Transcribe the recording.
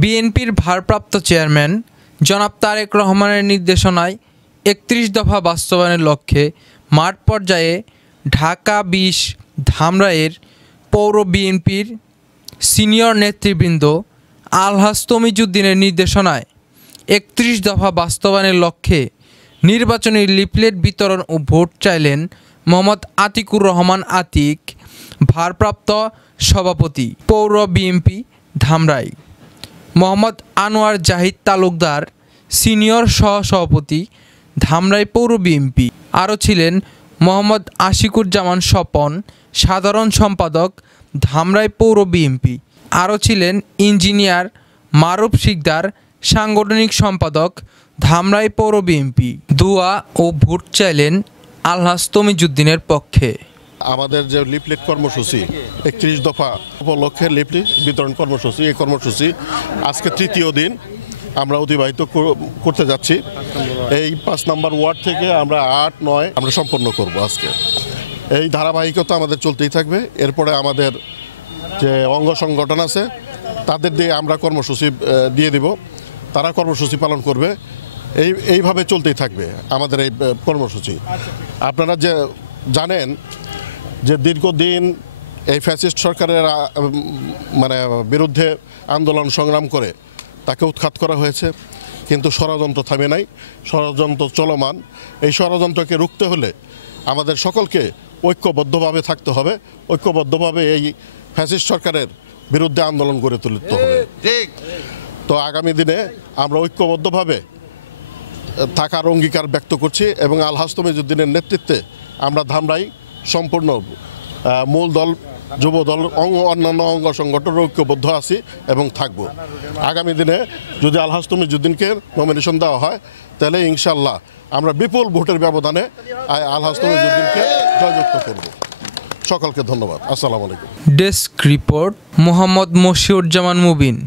বিএনপির ভারপ্রাপ্ত চেয়ারম্যান জনাব তারেক রহমানের নির্দেশনায় ৩১ দফা বাস্তবায়নের লক্ষ্যে মাঠ পর্যায়ে ঢাকা-২০ ধামরাইয়ের পৌর বিএনপির সিনিয়র নেতৃবৃন্দ আলহাজ তমিজউদ্দিনের নির্দেশনায় ৩১ দফা বাস্তবায়নের লক্ষ্যে নির্বাচনী লিফলেট বিতরণ ও ভোট চাইলেন মোহাম্মদ আতিকুর রহমান আতিক, ভারপ্রাপ্ত সভাপতি পৌর বিএনপি ধামরাই, মোহাম্মদ আনোয়ার জাহিদ তালুকদার, সিনিয়র সহসভাপতি ধামরাই পৌর বিএনপি। আরও ছিলেন মোহাম্মদ আশিকুজ্জামান স্বপন, সাধারণ সম্পাদক ধামরাই পৌর বিএনপি। আরও ছিলেন ইঞ্জিনিয়ার মারুফ শিকদার, সাংগঠনিক সম্পাদক ধামরাই পৌর বিএনপি। দোয়া ও ভোট চাইলেন আলহাজ তমিজউদ্দিনের পক্ষে। আমাদের যে লিফলেট কর্মসূচি ৩১ দফা উপলক্ষে লিফলেট বিতরণ কর্মসূচি, এই কর্মসূচি আজকে তৃতীয় দিন আমরা অতিবাহিত করতে যাচ্ছি। এই ৫ নম্বর ওয়ার্ড থেকে আমরা ৮-৯ আমরা সম্পন্ন করব আজকে। এই ধারাবাহিকতা আমাদের চলতেই থাকবে। এরপরে আমাদের যে অঙ্গ সংগঠন আছে তাদের দিয়ে আমরা কর্মসূচি দিয়ে দিব, তারা কর্মসূচি পালন করবে। এইভাবে চলতেই থাকবে আমাদের এই কর্মসূচি। আপনারা যে জানেন যে দীর্ঘদিন এই ফ্যাসিস্ট সরকারের বিরুদ্ধে আন্দোলন সংগ্রাম করে তাকে উৎখাত করা হয়েছে, কিন্তু ষড়যন্ত্র থামে নাই, ষড়যন্ত্র চলমান। এই ষড়যন্ত্রকে রুখতে হলে আমাদের সকলকে ঐক্যবদ্ধভাবে থাকতে হবে, ঐক্যবদ্ধভাবে এই ফ্যাসিস্ট সরকারের বিরুদ্ধে আন্দোলন গড়ে তুলতে হবে। তো আগামী দিনে আমরা ঐক্যবদ্ধভাবে থাকার অঙ্গীকার ব্যক্ত করছি এবং আলহাজ তমিজউদ্দিনের নেতৃত্বে আমরা ধামরাই সম্পূর্ণ মূল দল, যুব দল, অন্যান্য অঙ্গ সংগঠন ঐক্যবদ্ধ আছি এবং থাকব। আগামী দিনে যদি আলহাজ তমিজউদ্দিনকে নমিনেশন দেওয়া হয় তাহলে ইনশাল্লাহ আমরা বিপুল ভোটের ব্যবধানে আলহাজ তমিজউদ্দিনকে জয়যুক্ত করব। সকলকে ধন্যবাদ। আসসালামু আলাইকুম। Desk report Mohammad Moshiuzzaman Mubin.